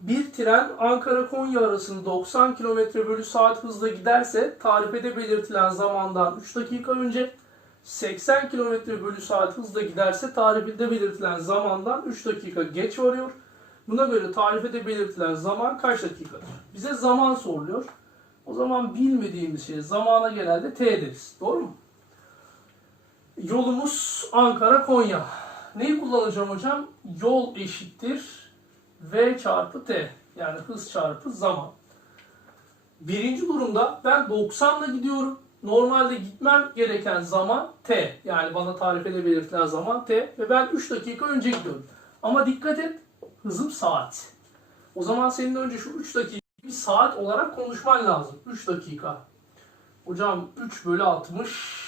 Bir tren Ankara-Konya arasında 90 km bölü saat hızla giderse tarifede belirtilen zamandan 3 dakika önce 80 km bölü saat hızla giderse tarifede belirtilen zamandan 3 dakika geç varıyor. Buna göre tarifede belirtilen zaman kaç dakikadır? Bize zaman soruluyor. O zaman bilmediğimiz şey zamana genelde t deriz. Doğru mu? Yolumuz Ankara-Konya. Neyi kullanacağım hocam? Yol eşittir v çarpı t. Yani hız çarpı zaman. Birinci durumda ben 90 ile gidiyorum. Normalde gitmem gereken zaman t. Yani bana tarifede belirtilen zaman t. Ve ben 3 dakika önce gidiyorum. Ama dikkat et hızım saat. O zaman senin önce şu 3 dakika bir saat olarak konuşman lazım. 3 dakika. Hocam 3 bölü 60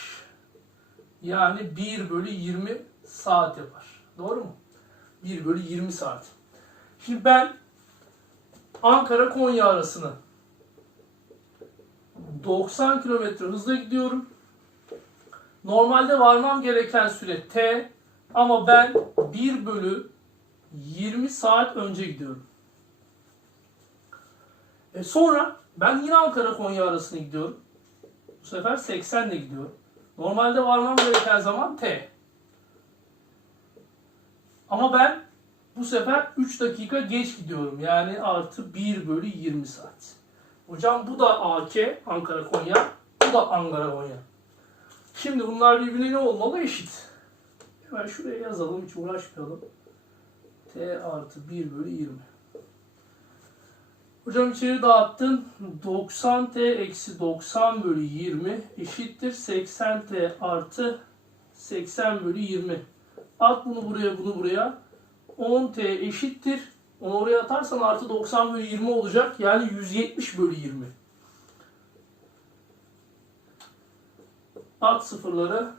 yani 1 bölü 20 saat yapar. Doğru mu? 1 bölü 20 saat. Şimdi ben Ankara-Konya arasını 90 kilometre hızla gidiyorum. Normalde varmam gereken süre T ama ben 1 bölü 20 saat önce gidiyorum. E sonra ben yine Ankara-Konya arasını gidiyorum. Bu sefer 80 ile gidiyorum. Normalde varmam gereken zaman T. Ama ben bu sefer 3 dakika geç gidiyorum. Yani artı 1 bölü 20 saat. Hocam bu da AK, Ankara Konya. Bu da Ankara Konya. Şimdi bunlar birbirine ne olmalı? Eşit. Hemen şuraya yazalım. Hiç uğraşmayalım. T artı 1 bölü 20. Hocam içeri dağıttın. 90T eksi 90 bölü 20 eşittir. 80T artı 80 bölü 20. At bunu buraya bunu buraya. 10T eşittir. Onu oraya atarsan artı 90 bölü 20 olacak. Yani 170 bölü 20. At sıfırları.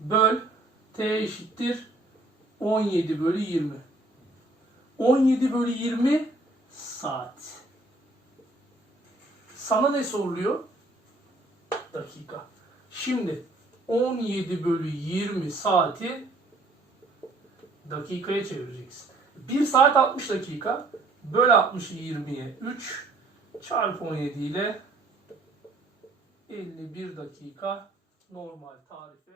Böl. T eşittir. 17 bölü 20. 17 bölü 20 saat. Sana ne soruluyor? Dakika. Şimdi 17 bölü 20 saati dakikaya çevireceksin. 1 saat 60 dakika. Böl 60'ı 20'ye 3 çarpı 17 ile 51 dakika normal tarife